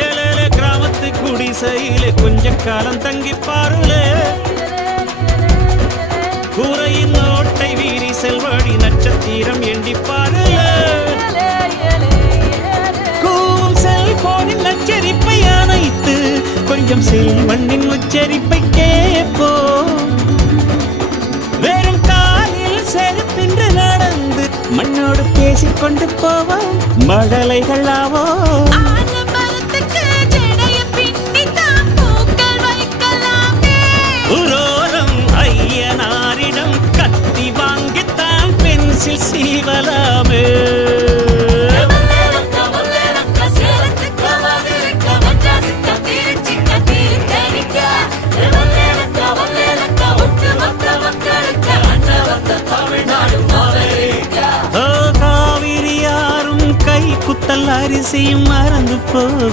ஏழேலே கிராமத்து குடிசையிலே கொஞ்ச காலம் தங்கி பாருலே கூரையின் ஓட்டை வீரி செல்வழி நட்சத்திரம் எண்டி பாருலே கூவும் செல்போனின் நச்சரிப்பை அணைத்து கொஞ்சம் செல்வண்ணின் உச்சரிப்பை கேட்போ வெறும் காலில் செருப்பின்று நடந்து மண்ணோடு பேசிக்கொண்டு போவோம் மழலைகள் ஆவோ உரோரம் ஐயனாரிடம் கத்தி வாங்கித்தான் பென்சில் சீவலாமே காவிரி யாரும் கை குத்தல் அரிசியும் மறந்து போ